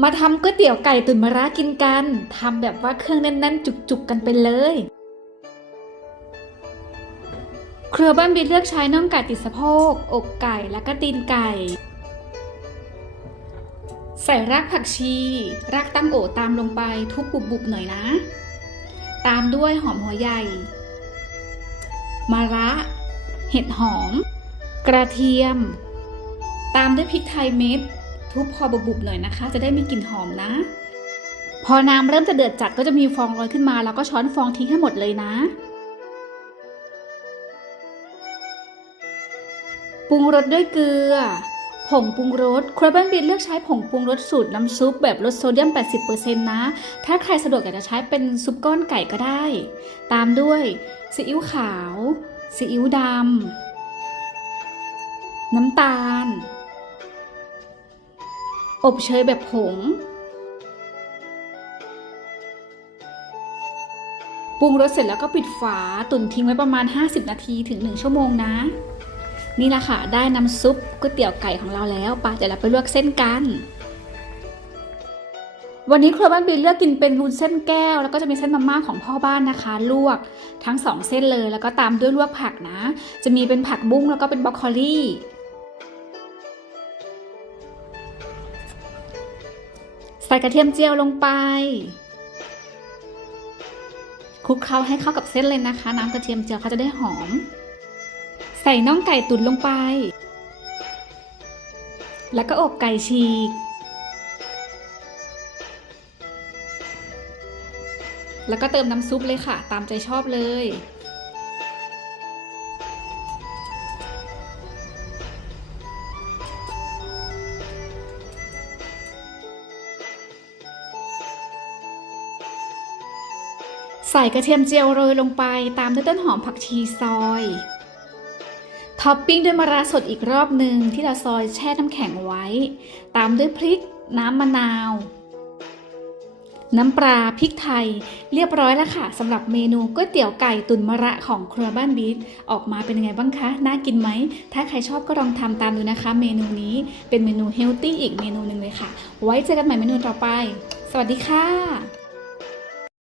มาทำก๋วยเตี๋ยวไก่ตุ๋นมะระกินกัน ทำแบบว่าเครื่องแน่นๆ จุกๆ กันไปเลยเครือบ้านบิดเลือกใช้น่องไก่ติดสะโพก อกไก่และก็ตีนไก่ ใส่รากผักชี รากตั้งโอตามลงไปทุบบุบๆหน่อยนะ ตามด้วยหอมหัวใหญ่ มะระ เห็ดหอม กระเทียม ตามด้วยพริกไทยเม็ด ทุบพอบุบๆหน่อยนะคะ จะได้มีกลิ่นหอมนะ พอน้ำเริ่มจะเดือดจัดก็จะมีฟองลอยขึ้นมา แล้วก็ช้อนฟองทิ้งให้หมดเลยนะปรุงรสด้วยเกลือผงปรุงรสครัวบ้านบิดเลือกใช้ผงปรุงรสสูตรน้ำซุปแบบลดโซเดียม 80%นะ ถ้าใครสะดวกอยากจะใช้เป็นซุปก้อนไก่ก็ได้ ตามด้วยซีอิ๊วขาว ซีอิ๊วดำ น้ำตาล อบเชยแบบผง ปรุงรสเสร็จแล้วก็ปิดฝาตุ๋นทิ้งไว้ประมาณ 50 นาทีถึง 1 ชั่วโมงนะ นี่แหละค่ะ ได้น้ำซุปก๋วยเตี๋ยวไก่ของเราแล้วปะเดี๋ยวเราไปลวกเส้นกัน วันนี้ครัวบ้านบินเลือกกินเป็นวุ้นเส้นแก้ว แล้วก็จะมีเส้นมาม่าของพ่อบ้านนะคะ ลวกทั้งสองเส้นเลย แล้วก็ตามด้วยลวกผักนะ จะมีเป็นผักบุ้งแล้วก็เป็นบรอกโคลี ส่กระเทียมเจียวลงไปคลุกเคล้าให้เข้ากับเส้นเลยนะคะ น้ำกระเทียมเจียวเขาจะได้หอม ใส่น่องไก่ตุ๋นลงไป แล้วก็อกไก่ฉีก แล้วก็เติมน้ำซุปเลยค่ะ ตามใจชอบเลย ใส่กระเทียมเจียวโรยลงไปตามด้วยต้นหอมผักชีซอย ท็อปปิ้งด้วยมะระสดอีกรอบหนึ่งที่เราซอยแช่น้ำแข็งไว้ ตามด้วยพริก น้ำมะนาว น้ำปลาพริกไทย เรียบร้อยแล้วค่ะสำหรับเมนูก๋วยเตี๋ยวไก่ตุ๋นมะระของครัวบ้านบีทออกมาเป็นยังไงบ้างคะ น่ากินไหม ถ้าใครชอบก็ลองทำตามดูนะคะ เมนูนี้เป็นเมนูเฮลตี้อีกเมนูหนึ่งเลยค่ะ ไว้เจอกันใหม่เมนูต่อไป สวัสดีค่ะ